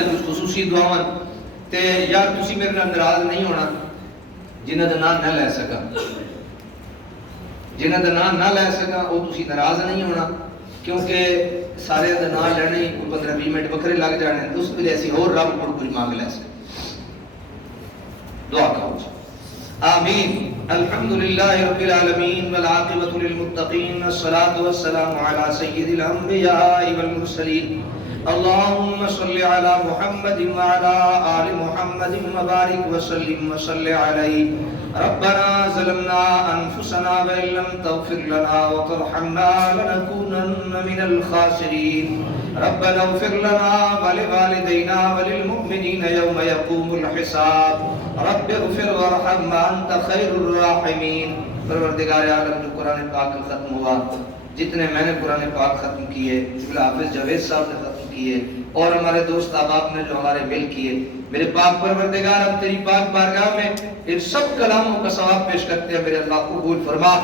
واسطے کچھ خصوصی دعاواں تے یار تسی میرے نال ناراض نہیں ہونا جنہاں دا نام نہ لے سکا، جنہاں دا نام نہ لے سکا وہ تسی ناراض نہیں ہونا، کیونکہ سارے دا نام لینا ہی کوئی 15-20 منٹ بکرے لگ جانے، اس وجہ سے اور رب کو کچھ مانگ لے سکے. دعا کرو. آمین. الحمدللہ رب العالمین والعاقبۃ للمتقین والصلاة والسلام علی سید الانبیاء والمرسلین. اللهم صل على محمد وعلى آل محمد وبارك وسلم وصل عليه. ربنا ظلمنا أنفسنا وإن لم تغفر لنا وترحمنا لنكونن من الخاسرين. ربنا اغفر لنا ولوالدينا وللمؤمنين يوم يقوم الحساب. رب اغفر وارحم وأنت خير الراحمين. پروردگار عالم جو قرآن پاک ختم ہوا، جتنے میں نے قرآن پاک ختم کیے، جبلا حافظ جاوید صاحب نے ختم کیے، اور ہمارے دوست احباب نے جو ہمارے مل کیے، میرے پاک پروردگار ہم تیری پاک بارگاہ میں ان سب کلاموں کا ثواب پیش کرتے ہیں. میرے اللہ قبول فرما.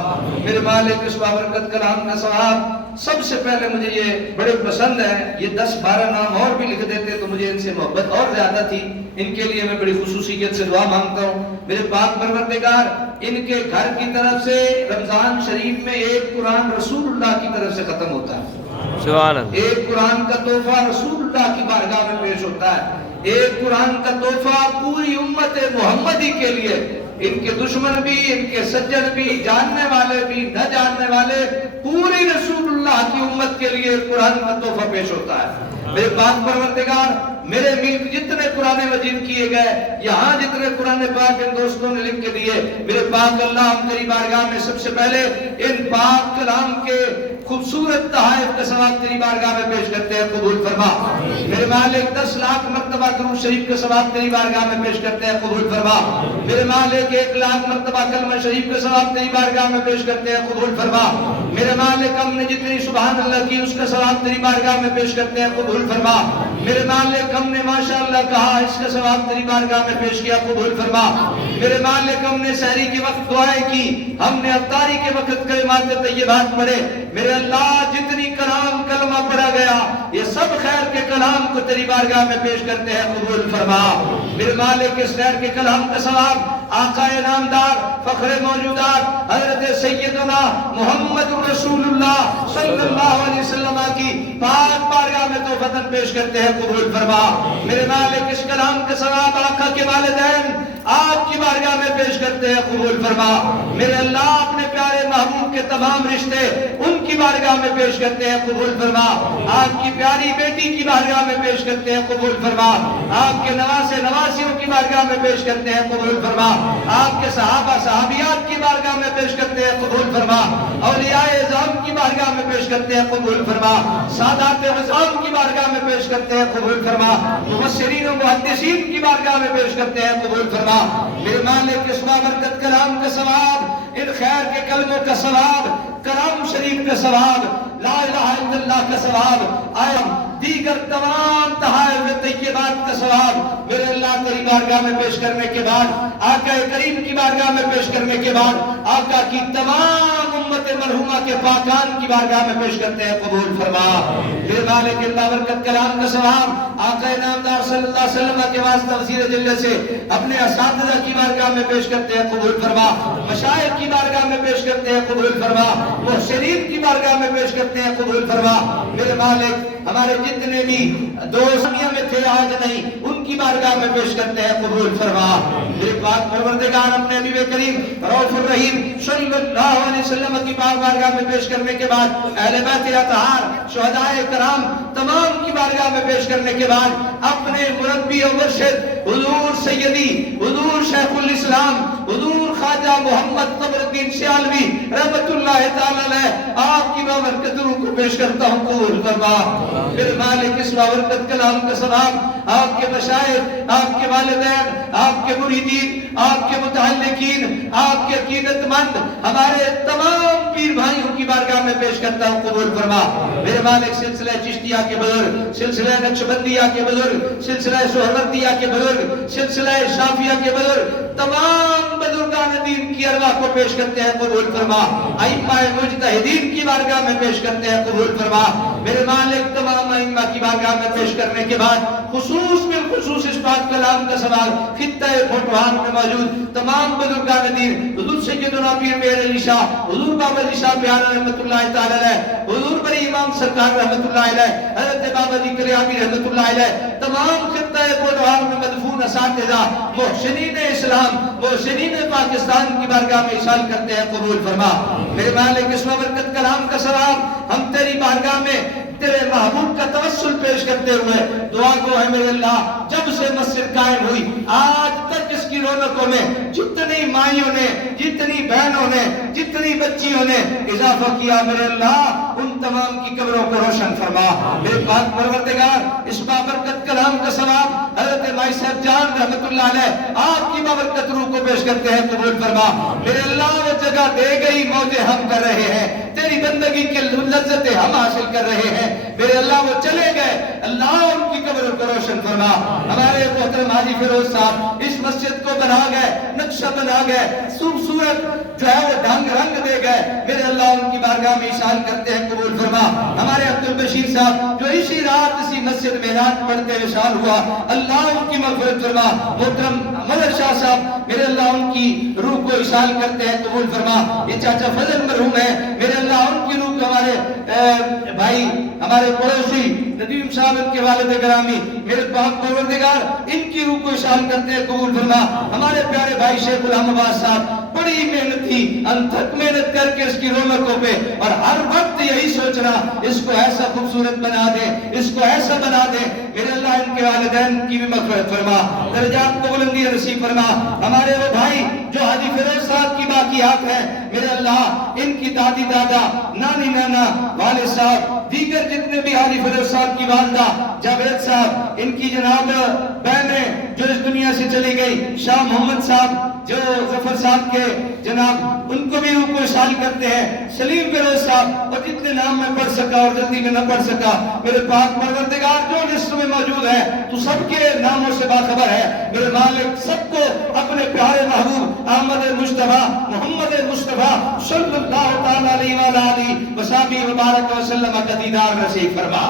میرے مالک اس بابرکت کلام کا ثواب سب سے پہلے مجھے یہ بڑے پسند ہے، یہ 10-12 نام اور بھی لکھ دیتے تو مجھے ان سے محبت اور زیادہ تھی. ان کے لیے میں بڑی خصوصیت سے دعا مانگتا ہوں. میرے پاک پروردگار ان کے گھر کی طرف سے رمضان شریف میں ایک قرآن رسول اللہ کی طرف سے ختم ہوتا ہے. سبحان اللہ. ایک قرآن کا تحفہ رسول اللہ کی بارگاہ میں پیش ہوتا ہے. ایک قرآن کا تحفہ پوری امت محمدی کے لیے، ان کے دشمن بھی، ان کے سجن بھی، جاننے والے بھی، نہ جاننے والے، پوری رسول اللہ کی امت کے لیے قرآن کا تحفہ پیش ہوتا ہے. میرے پاک پروردگار میرے ملک جتنے قرآن مجید کیے گئے، یہاں جتنے قرآن پاک ان دوستوں نے لکھ کے دیے، میرے پاک اللہ ہم تیری بارگاہ میں سب سے پہلے ان پاک کلام کے خوبصورت تحائف کا ثواب تیری بارگاہ میں پیش کرتے ہیں. قبول فرما. میرے مالک 10 لاکھ مرتبہ درود شریف کا ثواب تیری بارگاہ میں پیش کرتے ہیں. قبول فرما. میرے مالک 1 لاکھ مرتبہ کلمہ شریف کا ثواب تیری بارگاہ میں پیش کرتے ہیں. قبول فرما. میرے مالک ہم نے جتنی سبحان اللہ کی اس کا ثواب تیری بارگاہ میں پیش کرتے ہیں. قبول فرما. میرے مالک ہم نے ماشاءاللہ کہا اس کا ثواب تیری بارگاہ میں پیش کیا. قبول فرما. میرے مالک ہم نے سحری کے وقت دعائیں کی، ہم نے افطاری کے وقت کلمات طیبات پڑھے. میرے اللہ جتنی کلام کلمہ پڑھا گیا یہ سب خیر کے کلام کو تیری بارگاہ میں پیش کرتے ہیں. قبول فرما. میرے مالک اس خیر کے کلام کا ثواب آقا نامدار فخر موجودات حضرت سیدنا محمد رسول اللہ صلی اللہ علیہ وسلم کی پاک بارگاہ میں توفتاً پیش کرتے ہیں. قبول فرما. میرے مالک اس کلام کا ثواب آقا کے والدین آپ کی بارگاہ میں پیش کرتے ہیں. قبول فرما. میرے اللہ اپنے پیارے محبوب کے تمام رشتے ان کی بارگاہ میں پیش کرتے ہیں. قبول فرما. آپ کی پیاری بیٹی کی بارگاہ میں پیش کرتے ہیں. قبول فرما. آپ کے نواسے نواسیوں کی بارگاہ میں پیش کرتے ہیں. قبول فرما. آپ کے صحابہ صحابیات کی بارگاہ میں پیش کرتے ہیں. قبول فرما. اولیاء اعظام کی بارگاہ میں پیش کرتے ہیں. قبول فرما. سادات عظام کی بارگاہ میں پیش کرتے ہیں. قبول فرما. مفسرین و محدثین کی بارگاہ میں پیش کرتے ہیں. قبول فرما. میرے مالک اس بابرکت کلام کا ثواب، ان خیر کے کلموں کا ثواب، کلام شریف کا ثواب، لا الہ الا اللہ کا ثواب، آیا دیگر تمام تحائف طیبات کا ثواب میرے اللہ تیری بارگاہ میں پیش کرنے کے بعد، آقا کریم کی بارگاہ میں پیش کرنے کے بعد، آقا کی تمام امت مرحومہ کے پاکان کی بارگاہ میں پیش کرتے ہیں. قبول فرما. میرے مالک ان بابرکت کلام کا ثواب آقا نامدار صلی اللہ علیہ وسلم کے واسطہ وسیلہ جلہ سے اپنے اساتذہ کی بارگاہ میں پیش کرتے ہیں. قبول فرما. مشائخ کی بارگاہ میں پیش کرتے ہیں. قبول فرما. محسنین کی بارگاہ میں پیش کرتے ہیں. قبول فرما. میرے مالک ہمارے جتنے بھی دوست دنیا میں تھے آج نہیں ان کی بارگاہ میں پیش کرتے ہیں. قبول فرما. میرے پاک پروردگار اپنے حبیب کریم رؤوف الرحیم صلی اللہ علیہ وسلم کی پاک بارگاہ میں پیش کرنے کے بعد، اہل بیت اطہار شہدائے کرام تمام کی بارگاہ میں پیش کرنے کے بعد، اپنے مربی و مرشد حضور سیدی حضور شیخ الاسلام حضور خواجہ محمد قمر الدین سیالوی رحمت اللہ تعالی علیہ آپ کی بابرکت روح کو پیش کرتا ہوں. قبول فرما. میرے مالک اس بابرکت کلام کا ثواب آپ کے مشائخ، آپ کے والدین، آپ کے مریدین، آپ کے متعلقین، آپ کے عقیدت مند ہمارے تمام پیر بھائیوں کی بارگاہ میں پیش کرتا ہوں. قبول فرما. میرے مالک سلسلہ چشتیہ کے بزرگ، سلسلہ نقشبندیہ کے بزرگ، سلسلہ سہروردیہ کے بزرگ، سلسلہ شافیہ کے بزرگ، تمام بزرگان دین کی ارواح کو پیش کرتے ہیں قبول فرما، ائمہ مجتہدین کی بارگاہ میں پیش کرتے ہیں قبول فرما میرے مالک۔ تمام ائمہ کی بارگاہ میں پیش کرنے کے بعد خصوص بالخصوص اس پاک کلام کا سوال خطہ پھوٹوان میں موجود تمام بزرگان دین، حضور سیدنا پیر مہر علی شاہ، حضور بابا جی شاہ پیارا رحمۃ اللہ تعالی علیہ، حضور بری امام سرکار رحمۃ اللہ علیہ، حضرت بابا جی کریامی رحمۃ اللہ علیہ، تمام خطہ پھوٹوان میں مدفون اساتذہ محسنین اسلام، محسنین پاکستان کی بارگاہ میں اشال کرتے ہیں قبول فرما میرے مالک۔ اس برکت کلام کا ثواب ہم تیری بارگاہ میں تیرے محبوب کا توسل پیش کرتے ہوئے دعا کو ہے میرے اللہ، جب سے مسجد قائم ہوئی آج تک اس کی رونقوں میں جتنی مائیوں نے، جتنی بہنوں نے، جتنی بچیوں نے اضافہ کیا میرے اللہ، ان تمام کی قبروں کو روشن فرما میرے پاک پروردگار۔ اس بابرکت کلام کا ثواب حضرت مائی صاحب جان رحمت اللہ علیہ آپ کی بابرکت روح کو پیش کرتے ہیں قبول فرما میرے اللہ۔ وہ جگہ دے گئی موجیں ہم کر رہے ہیں، تیری بندگی کے لذتیں ہم حاصل کر رہے ہیں میرے اللہ۔ وہ چلے گئے اللہ، ان کی قبروں کو روشن فرما۔ ہمارے محترم حاجی فیروز صاحب اس مسجد کو بنا گئے، نقشہ بنا گئے، خوبصورت جو ہے وہ ڈھنگ رنگ دے گئے میرے اللہ، ان کی بارگاہ میں اشار کرتے ہیں قبول فرما۔ ہمارے عبد البشیر صاحب جو اسی رات اسی مسجد میں رات پڑھتے ہوئے اشار ہوا، اللہ ان کی مغفرت فرما۔ محترم مدر شاہ صاحب میرے اللہ ان کی روح کو اشار کرتے ہیں قبول فرما۔ یہ چاچا فضل مرحوم ہے میرے اللہ، ان کی روح کو ہمارے بھائی، ہمارے پڑوسی ندیم صاحب ان کے والد گرامی میرے پاک پروردگار ان کی روح کو اشار کرتے ہیں قبول فرما۔ ہمارے پیارے بھائی شیخ غلام عباس صاحب بڑی محنت تھی، انتھک محنت کر کے اس کی رونقوں پہ، اور ہر وقت یہی سوچنا اس کو ایسا خوبصورت بنا دے، اس کو ایسا بنا دے میرے اللہ۔ ان کے والدین کی بھی مغفرت فرما، درجات کو بلندی نصیب فرما۔ ہمارے وہ بھائی جو حاجی فیروز صاحب کی باقیات ہیں میرے اللہ، ان کی دادی دادا، نانی نانا، والد صاحب، دیگر جتنے بھی حاجی فیروز صاحب کی والدہ جاوید صاحب، ان کی جناب بہنیں جو اس دنیا سے چلی گئی، شاہ محمد صاحب جو ظفر صاحب کے جناب، ان کو بھی روح کو اشال کرتے ہیں، سلیم فیروز صاحب، اور جتنے نام میں پڑھ سکا اور جلدی میں نہ پڑھ سکا میرے پاک پروردگار جو لسٹ میں موجود ہے تو سب کے ناموں سے باخبر ہے میرے مالک۔ سب کو اپنے پیارے محبوب احمد مصطفیٰ محمد مصطفیٰ صلی اللہ تعالی علیہ وآلہ وصحبہ وبارک وسلم کا دیدار نصیب فرما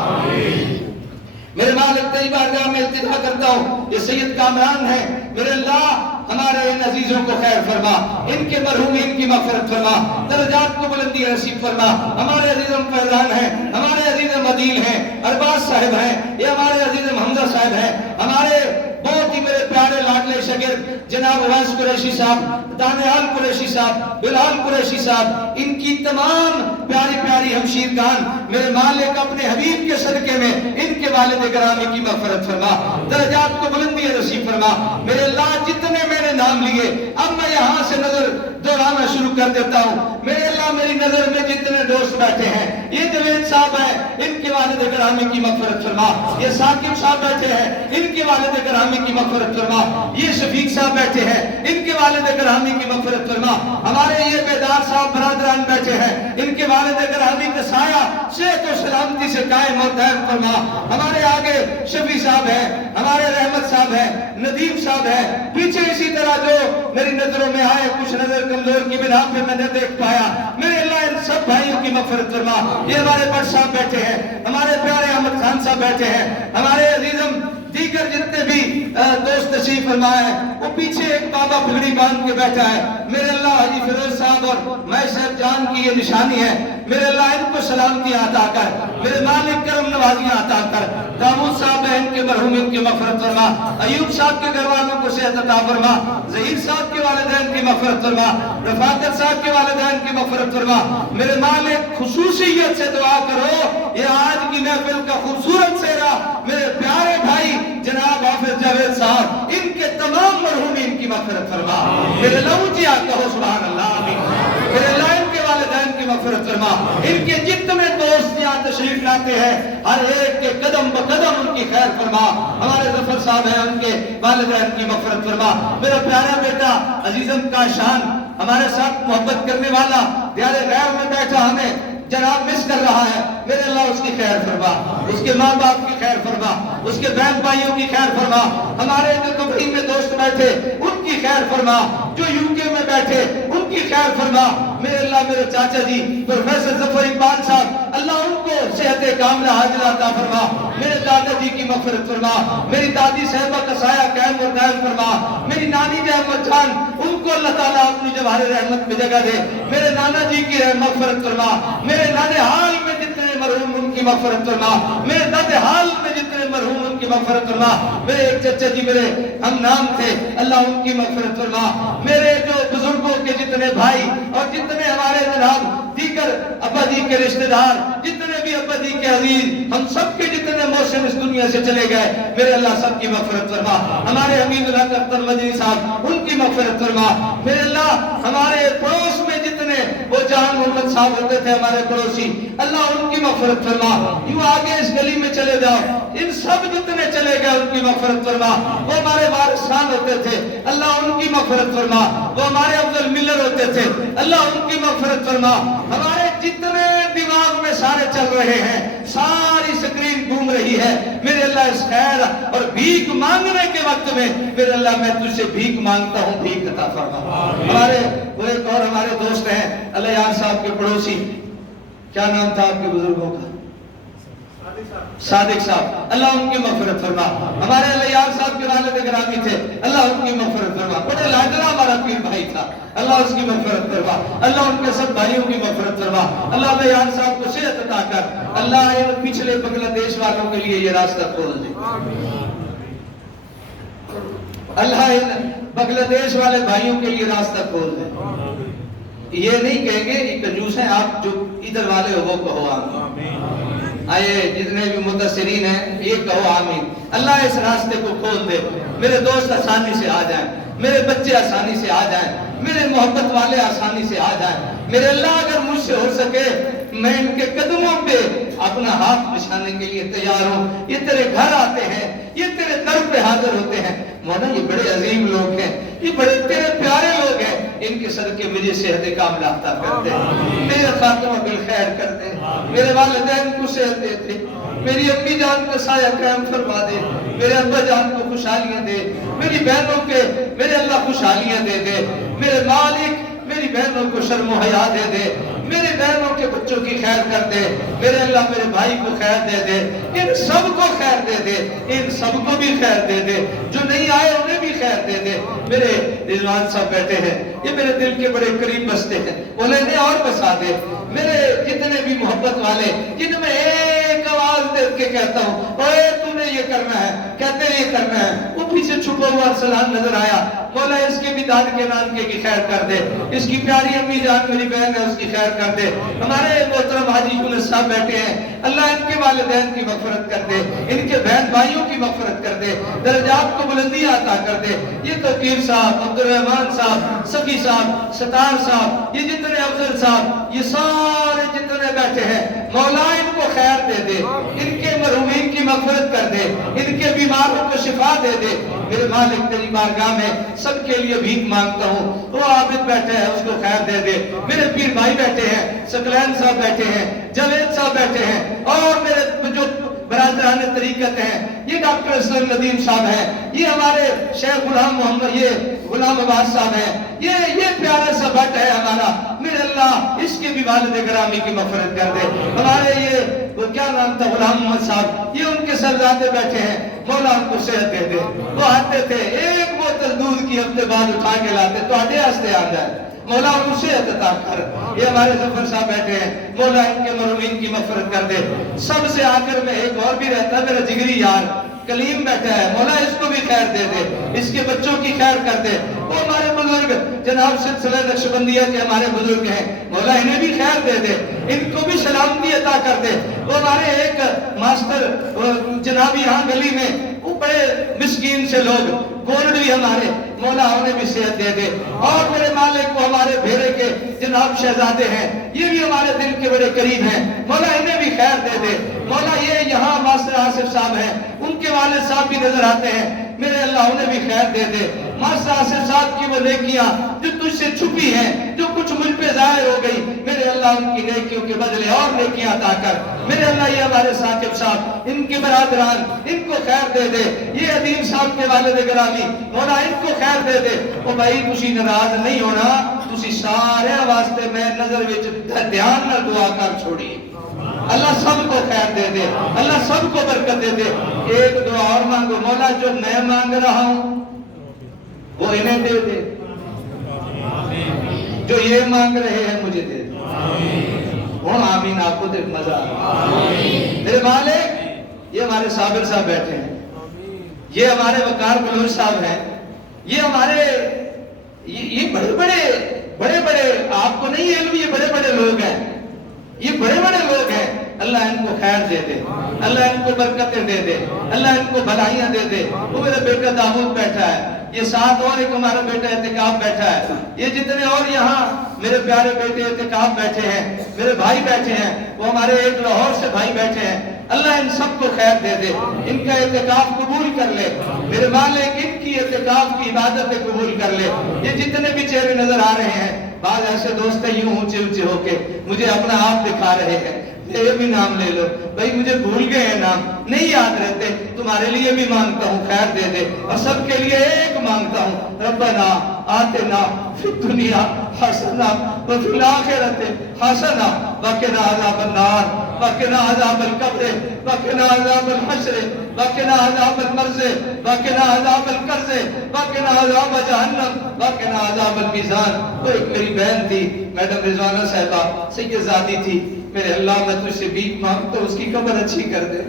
میرے مالک۔ کئی بارگاہ میں التجا کرتا ہوں، یہ سید کامران ہے میرے اللہ، ہمارے ان عزیزوں کو خیر فرما، ان کے مرحومین کی مغفرت فرما، درجات کو بلندی نصیب فرما۔ ہمارے عزیزم فیضان ہیں، ہمارے عزیزم عدیل ہیں، ارباز صاحب ہیں، یہ ہمارے عزیزم حمزہ صاحب ہیں، ہمارے بہت ہی میرے پیارے لاڈلے شاگرد جناب اویس قریشی صاحب، دانیال قریشی صاحب، بلال قریشی صاحب، ان کی تمام پیاری پیاری ہمشیرگان میرے مالک اپنے حبیب کے صدقے میں ان کے والد گرامی کی مغفرت فرما، درجات کو بلندی نصیب فرما میرے اللہ۔ جتنے میں نے نام لیے اب میں یہاں سے نظر دوڑانا شروع کر دیتا ہوں میرے اللہ۔ میری نظر میں جتنے دوست بیٹھے ہیں، یہ جوید صاحب ہیں، ان کے والد گرامی کی مغفرت فرما۔ یہ ثاقب صاحب بیٹھے ہیں، ان کے والد گرامی کی مغفرت فرما۔ یہ شفیق صاحب بیٹھے ہیں، ان کے والد گرامی کی مغفرت فرما۔ ہمارے یہ بیدار صاحب برادران بیٹھے ہیں، ان کے والد گرامی کا سایہ صحت و سلامتی سے قائم اور دائم فرما۔ ہمارے آگے شفیع صاحب ہیں، ہمارے رحمت صاحب ہیں، ندیم صاحب ہیں، پیچھے اسی طرح جو میری نظروں میں آئے، کچھ نظر کمزور کی بنا پہ میں نے دیکھ پایا میرے اللہ، ان سب بھائیوں کی مغفرت فرما۔ یہ ہمارے بٹ صاحب بیٹھے ہیں، ہمارے پیارے احمد خان صاحب بیٹھے ہیں، ہمارے عزیزم دیگر جتنے بھی دوست تشریف فرمائے ہیں، وہ پیچھے ایک بابا پگڑی باندھ کے بیٹھا ہے میرے اللہ۔ حاجی فیروز صاحب اور میں صاحب جان کی یہ نشانی ہے میرے اللہ، ان کو سلامتیاں عطا کر میرے مالک، کرم نوازیاں عطا کر۔ داؤد صاحب ہیں، ان کے مرحومین کی مغفرت فرما۔ ایوب صاحب کے گھر والوں کو صحت عطا فرما۔ ظہیر صاحب کے والدین کی مغفرت فرما۔ رفاقت صاحب کے والدین کی مغفرت فرما میرے مالک۔ خصوصیت سے دعا کرو یہ آج کی محفل کا خوبصورت چہرہ میرے پیارے بھائی جناب حافظ جاوید صاحب، ان کے تمام مرحومین کی مغفرت فرما میرے لوجیا کہو سبحان اللہ آمین۔ میرے اللہ ان کے والدین کی مغفرت فرما، ان کے جتنے دوست یہاں تشریف لاتے ہیں ہر ایک کے قدم بقدم ان کی خیر فرما۔ ہمارے ظفر صاحب ہیں، ان کے والدین کی مغفرت فرما۔ میرا پیارا بیٹا عزیزم کا شان، ہمارے ساتھ محبت کرنے والا، پیارے غیر میں بیٹھا ہمیں جناب مس کر رہا ہے، میرے اللہ اس کی خیر فرما، اس کے ماں باپ کی خیر فرما، اس کے بہن بھائیوں کی خیر فرما، ہمارے جو دبئی میں دوست بیٹھے ان کی خیر فرما، جو یو کے میں بیٹھے ان کی خیر فرما، میرے اللہ میرے چاچا جی پروفیسر ظفر اقبال صاحب، اللہ ان کو صحت کاملہ عاجلہ عطا فرما، میرے دادا جی کی مغفرت فرما، میری دادی صاحبہ کا سایہ قائم اور دائم فرما، میری نانی جی احمد جان ان کو اللہ تعالیٰ اپنی جواہر رحمت میں جگہ دے، میرے نانا جی کی مغفرت فرما، میرے نانے حال میں جتنے مرحوم ان کی مغفرت فرما، میرے دادے حال میں جتنے مرحوم ان کی مغفرت فرما، میرے ایک چچا جی میرے ہم نام تھے، اللہ ان کی مغفرت فرما، میرے جو بزرگوں کے جتنے بھائی اور جتنے ہمارے جناب دیگر ابا جی کے رشتہ دار، جتنے بھی ابا جی کے عزیز، ہم سب کے جتنے موسم اس دنیا سے چلے گئے، میرے اللہ سب کی مغفرت فرما، ہمارے حمید اللہ اختر مدنی صاحب ان کی مغفرت فرما، میرے اللہ ہمارے پڑوس میں جتنے وہ جان محمد صاحب ہوتے تھے ہمارے پڑوسی، اللہ ان کی مغفرت فرما، یوں آگے اس گلی میں چلے جاؤ، ان سب جتنے چلے گئے ان کی مغفرت فرما، وہ ہمارے وارثان ہوتے تھے، اللہ ان کی مغفرت فرما، وہ ہمارے افضل ملر ہوتے تھے، اللہ ان کی مغفرت فرما، ہمارے جتنے دماغ میں سارے چل رہے ہیں، ساری سکرین گھوم رہی ہے، میرے اللہ اس خیر اور بھیک مانگنے کے وقت میں میرے اللہ میں تجھ سے بھیک مانگتا ہوں، بھیک عطا فرما۔ ہمارے وہ ایک اور ہمارے دوست ہیں اللہ یار صاحب کے پڑوسی، کیا نام تھا آپ کے بزرگوں کا؟ صادق صاحب، اللہ ان کی مغفرت فرما، ہمارے اللہ یار صاحب کے والد گرامی تھے، اللہ ان کی مغفرت فرما، بڑے لاجرا ہمارا پیر بھائی تھا، اللہ اس کی مغفرت فرما، اللہ ان کے سب بھائیوں کی مغفرت فرما، اللہ اللہ یار صاحب کو صحت عطا کر، اللہ ان پچھلے بنگلہ دیش والوں کے لیے یہ راستہ کھول دے، اللہ ان بنگلہ دیش والے بھائیوں کے لیے راستہ کھول دے، یہ نہیں کہیں گے یہ کنجوس ہیں، آپ جو ادھر والے ہو وہ کہو آمین، آئے جتنے بھی متاثرین ہیں یہ کہو آمین، اللہ اس راستے کو کھول دے، میرے دوست آسانی سے آ جائیں، میرے بچے آسانی سے آ جائیں، میرے محبت والے آسانی سے آ جائیں، میرے اللہ اگر مجھ سے ہو سکے میں ان کے قدموں پہ اپنا ہاتھ بچھانے کے لیے تیار ہوں، یہ تیرے گھر آتے ہیں، یہ تیرے در پہ حاضر ہوتے ہیں، مولانا یہ بڑے عظیم لوگ ہیں، یہ بڑے تیرے پیارے لوگ ہیں، ان کے صدقے مجھے صحت کاملہ عطا کر دے، میرے خاتمہ بالخیر کر دے، میرے والدین کو صحت دے دے، میری امی جان کا سایہ قائم فرما دے، میرے ابا جان کو خوشحالیاں دے، میری بہنوں کے میرے اللہ خوشحالیاں دے دے، میرے مالک میری بہنوں کو شرم و حیا دے دے، میرے بہنوں کے بچوں کی خیر کر دے، میرے اللہ میرے بھائی کو خیر دے دے، ان سب کو خیر دے دے، ان سب کو بھی خیر دے دے، جو نہیں آئے انہیں بھی خیر دے دے، میرے رضوان صاحب بیٹھے ہیں یہ میرے دل کے بڑے قریب بستے ہیں، انہیں اور بسا دے، میرے جتنے بھی محبت والے جن میں ایک آواز دے کے کہتا ہوں اوے تو نے یہ کرنا ہے، کہتے ہیں یہ کرنا ہے، وہ پیچھے چھپا ہوا ارسلان نظر آیا، مولا اس کے بھی داد کے نان کے کی خیر کر دے، اس کی پیاری امی جان میری بہن ہے اس کی خیر کر دے، ہمارے محترم حاجی یونس صاحب بیٹھے ہیں، اللہ ان کے والدین کی مغفرت کر دے، ان کے بہن بھائیوں کی مغفرت کر دے، درجات کو بلندی عطا کر دے، یہ توقیر صاحب، عبدالرحمان صاحب، سخی صاحب، ستار صاحب، یہ جتنے افضل صاحب، یہ سارے جتنے بیٹھے ہیں، مولا ان کو خیر دے دے، ان کے مرحومین کی مغفرت کر دے، ان کے بیماروں کو شفا دے دے، میرے مالک تیری بارگاہ میں سب کے لیے بھیک مانگتا ہوں، وہ عابد بیٹھے ہیں اس کو خیر دے دے، میرے پیر بھائی بیٹھے ہیں، سکلین صاحب بیٹھے ہیں، جاوید صاحب بیٹھے ہیں، اور میرے جو برادران طریقت ہیں، یہ ڈاکٹر اسلم ندیم صاحب ہیں، یہ ہمارے شیخ غلام محمد یہ غلام عباس صاحب ہیں، یہ پیارا سا بٹ ہے ہمارا، میرے اللہ اس کے بھی والد گرامی کی مغفرت کر دے، ہمارے یہ وہ کیا نام تھا غلام محمد صاحب، یہ ان کے سرزادے بیٹھے ہیں، مولا ان کو صحت دے دے، وہ آتے تھے ایک بوتل دودھ کی ہفتے بعد اٹھا کے لاتے تو آٹے ہستے آ جائے، مولا ان کو صحت عطا کر، یہ ہمارے ظفر صاحب بیٹھے ہیں، مولا ان کے مرحومین کی مغفرت کر دے، سب سے آخر میں ایک اور بھی رہتا ہے میرا جگری یار کلیم بیٹھا ہے، مولا اس کو بھی خیر دے دے، اس کے بچوں کی خیر کر دے، وہ ہمارے بزرگ جناب سلسلہ نقشبندیہ کے ہمارے بزرگ ہیں، مولا انہیں بھی خیر دے دے، ان کو بھی سلامتی عطا کر دے، وہ ہمارے ایک ماسٹر جناب یہاں گلی میں وہ بڑے مسکین سے لوگ گولڈ بھی ہمارے، مولا انہیں بھی صحت دے دے، اور میرے مالک کو ہمارے بھیرے کے جناب شہزادے ہیں، یہ بھی ہمارے دل کے بڑے قریب ہیں، مولا انہیں بھی خیر دے دے، مولا یہ یہاں ماسٹر آصف صاحب ہیں، ان کے والد صاحب بھی نظر آتے ہیں، میرے اللہ انہیں بھی خیر دے دے۔ ماسٹر آصف صاحب کی وہ نیکیاں جو تجھ سے چھپی ہیں، جو کچھ مجھ پہ ظاہر ہو گئی، میرے اللہ ان کی نیکیوں کے بدلے اور نیکیاں عطا کر۔ میرے اللہ یہ ہمارے ثاقب صاحب، ان کے برادران، ان کو خیر دے دے۔ یہ عدیم صاحب کے والد گرامی، مولا ان کو خیر دے دے۔ او بھائی تسی ناراض نہیں ہونا، تسی سارے واسطے میں نظر وچ دھیان نال دعا کر چھوڑی۔ اللہ سب کو خیر دے دے، اللہ سب کو برکت دے دے۔ ایک دعا اور مانگو، مولا جو میں مانگ رہا ہوں وہ انہیں دے دے، جو یہ مانگ رہے ہیں مجھے دے دے۔ ہوں آمین، آپ کو دیکھ مزہ میرے مالک۔ یہ ہمارے صابر صاحب بیٹھے ہیں، یہ ہمارے وقار بلوچ صاحب ہیں، یہ ہمارے یہ بڑے بڑے آپ کو نہیں علم، یہ بڑے بڑے لوگ ہیں، یہ بڑے بڑے لوگ ہیں۔ اللہ ان کو خیر دے دے، اللہ ان کو برکتیں دے دے، اللہ ان کو بھلائیاں دے دے۔ وہ میرا بیٹا داؤد بیٹھا ہے، یہ ساتھ اور ایک ہمارا بیٹا اعتکاف بیٹھا ہے، یہ جتنے اور یہاں میرے پیارے بیٹے اعتکاف بیٹھے ہیں، میرے بھائی بیٹھے ہیں، وہ ہمارے ایک لاہور سے بھائی بیٹھے ہیں۔ اللہ ان سب کو خیر دے دے، ان کا اعتکاف قبول کر لے میرے مالک، ان کی اعتکاف کی عبادت قبول کر لے۔ یہ جتنے بھی چہرے نظر آ رہے ہیں، بعض ایسے دوست ہیں یوں اونچے اونچے ہو کے مجھے اپنا آپ دکھا رہے ہیں، یہ بھی نام لے لو بھائی، مجھے بھول گئے ہیں نام، نہیں یاد رہتے، تمہارے لیے بھی مانگتا ہوں خیر دے دے، اور سب کے لیے ایک مانگتا ہوں، ربنا آتنا فی الدنیا حسنہ وفی الآخرۃ حسنہ وقنا عذاب النار وقنا عذاب القبر وقنا عذاب الحشر وقنا عذاب المرض وقنا عذاب القرض وقنا عذاب جہنم وقنا عذاب المیزان۔ وہ ایک میری بہن تھی میڈم رضوانہ صاحبہ، سیدزادی تھی، میرے اللہ میں تجھ سے بھیک مانگتا ہوں اس کی قبر اچھی کر دے،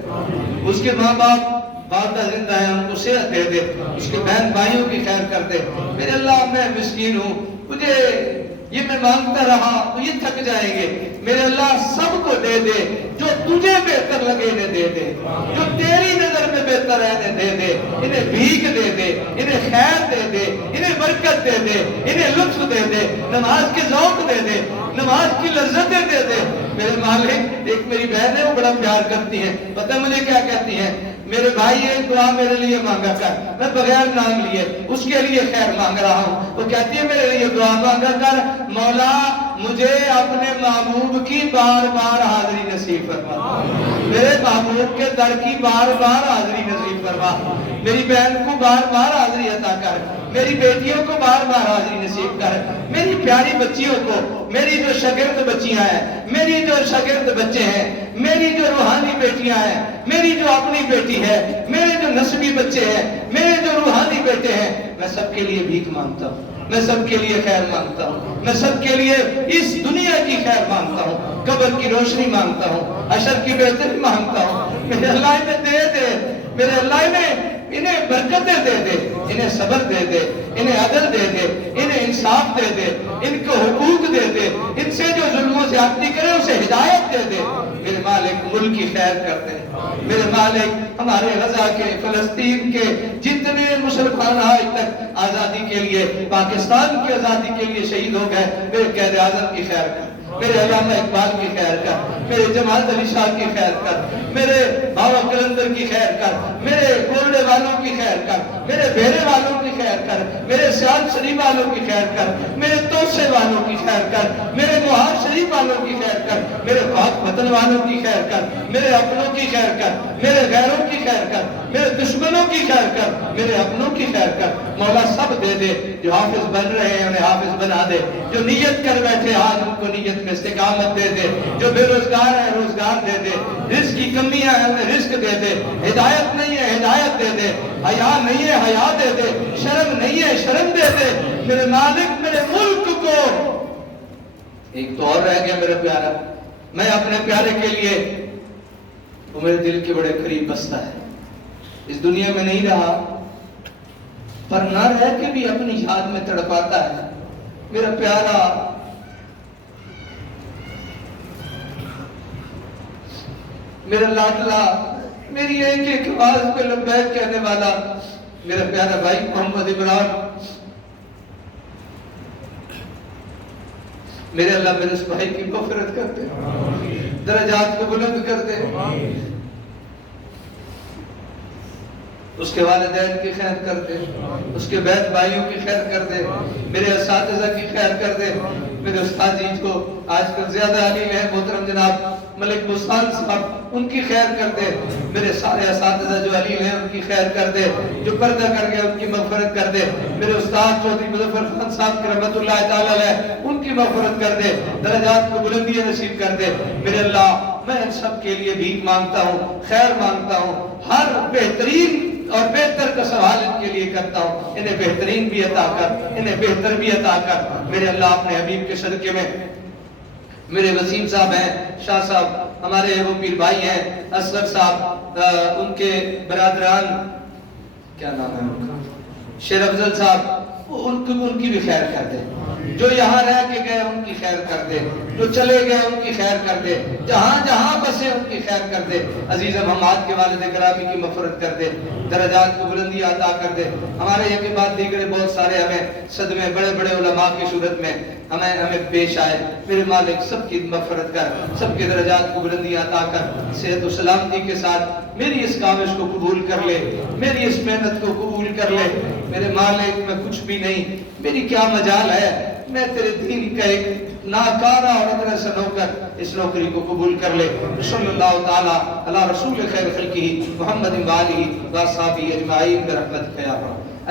اس کے ماں باپ والدہ زندہ ہیں ان کو صحت دے دے، اس کے بہن بھائیوں کی خیر کر دے۔ میرے اللہ میں مسکین ہوں، مجھے یہ میں مانگتا رہا تو یہ تھک جائیں گے، میرے اللہ سب کو دے دے، جو تجھے بہتر لگے انہیں دے دے، جو تیری نظر میں بہتر ہے انہیں دے دے، انہیں بھیک دے دے، انہیں خیر دے دے، انہیں برکت دے دے، انہیں لطف دے دے، نماز کے ذوق دے دے، نماز کی لذتیں دے دے۔ میرے مالک ایک میری بہن ہے، وہ بڑا پیار کرتی ہے، پتہ ہے مجھے کیا کہتی ہیں، میرے بھائی ایک دعا میرے لیے مانگا کر، میں بغیر نام لیے اس کے لیے خیر مانگ رہا ہوں۔ وہ کہتی ہے میرے لیے دعا مانگا کر، مولا مجھے اپنے محبوب کی بار بار حاضری نصیب فرما، میرے محبوب کے در کی بار بار حاضری نصیب فرما، میری بہن کو بار بار حاضری عطا کر، میری بیٹیوں کو بار بار حاضری نصیب کر، میری پیاری بچیوں کو، میری جو شاگرد بچیاں ہیں، میری جو شاگرد بچے ہیں، میری جو روحانی بیٹیاں ہیں، میری جو اپنی بیٹی ہے، میرے جو نسبی بچے ہیں، میرے جو روحانی بیٹے ہیں، میں سب کے لیے بھیک مانگتا ہوں، میں سب کے لیے خیر مانگتا ہوں، میں سب کے لیے اس دنیا کی خیر مانگتا ہوں، قبر کی روشنی مانگتا ہوں، حشر کی بہتری مانگتا ہوں۔ میرے اللہ انہیں دے دے، میرے اللہ انہیں برکتیں دے دے، انہیں صبر دے دے، انہیں عدل دے دے، انہیں انصاف دے دے، ان کو حقوق دے دے، ان سے جو ظلم و زیادتی کرے اسے ہدایت دے دے۔ میرے مالک ملک کی خیر کر دے، میرے مالک ہمارے غزہ کے، فلسطین کے جتنے مسلمان آج تک آزادی کے لیے، پاکستان کی آزادی کے لیے شہید ہو گئے، میرے قائد اعظم کی خیر کر، میرے علامہ اقبال کی خیر کر، میرے جماعت علی شاہ کی خیر کر، میرے بابا قلندر کی خیر کر، میرے کولڈے والوں کی خیر کر، میرے بھیرے والوں کی خیر کر، میرے سیال شریف والوں کی خیر کر، میرے توسے والوں کی خیر کر، میرے محار شریف والوں کی خیر کر، میرے پاک وطن والوں کی خیر کر، میرے اپنوں کی خیر کر، میرے غیروں کی خیر کر، میرے دشمنوں کی خیر کر، میرے اپنوں کی خیر کر۔ مولا سب دے دے، جو حافظ بن رہے ہیں انہیں حافظ بنا دے، جو نیت کر بیٹھے آج ان کو نیت میں استقامت دے دے، جو بے روزگار ہیں روزگار دے دے، رزق کی کمیاں ہیں انہیں رزق دے دے، ہدایت نہیں ہے ہدایت دے دے، حیا نہیں ہے حیا دے دے، شرم نہیں ہے شرم دے دے۔ میرے مالک میرے ملک کو، ایک تو اور رہ گیا میرا پیارا، میں اپنے پیارے کے لیے، وہ میرے دل کے بڑے قریب بستا ہے، اس دنیا میں نہیں رہا پر نہ رہ کے بھی اپنی یاد میں تڑپاتا ہے، میرا پیارا میرا لاڈلا، میری ایک ایک آواز پہ لبیک کہنے والا میرا پیارا بھائی محمد عمران، میرے اللہ میرے اس بھائی کی مغفرت کر دے، درجات کو بلند کر دے، اس کے والدین کی خیر کر دے، اس کے بیت بھائیوں کی خیر کر دے، میرے اساتذہ کی خیر کر دے، میرے استاد جی کو آج کل زیادہ علیل ہے محترم جناب ملک بستان صاحب، ان کی خیر کر دے، میرے سارے اساتذہ جو علیل ہیں ان کی خیر کر دے، جو پردہ کر گئے ان کی مغفرت کر دے، میرے استاد چودھری مظفر خان صاحب کی رحمت اللہ تعالیٰ علیہ ان کی مغفرت کر دے، درجات کو بلندی نصیب کر دے۔ میرے اللہ میں ان سب کے لیے بھیک مانگتا ہوں، خیر مانگتا ہوں، ہر بہترین اور بہتر کا سوال ان کے لیے کرتا ہوں، انہیں بہترین بھی عطا کر، انہیں بہتر بھی عطا کر۔ میرے اللہ اپنے حبیب کے صدقے میں میرے وسیم صاحب ہیں، شاہ صاحب ہمارے وہ پیر بھائی ہیں، اصغر صاحب، ان کے برادران کیا نام ہے ان کا، شیر افضل صاحب، ان کی بھی خیر کر دے، جو یہاں رہ کے گئے ان کی خیر کر دے، جو چلے گئے ان کی خیر کر دے، جہاں جہاں بسے ان کی خیر کر دے، عزیز محمد کے والد گرامی کی مغفرت کر دے، درجات کو بلندی عطا کر دے۔ ہمارے یہ کے بعد دیگر بہت سارے ہمیں صدمے بڑے بڑے علماء کی صورت میں ہمیں پیش آئے، میرے مالک سب کی مغفرت کر، سب کے درجات کو بلندی عطا کر، صحت و سلامتی کے ساتھ میری اس کاوش کو قبول کر لے، میری اس محنت کو قبول کر لے۔ میرے مالک میں کچھ بھی نہیں، میری کیا مجال ہے، میں تیرے دین کا ایک ناکارہ اور ادنا سا نوکر، اس نوکری کو قبول کر لے۔ صلی اللہ تعالی علی رسول خیر خلقہ محمد و آلہ و صحابہ اجمعین برحمتک یا رب۔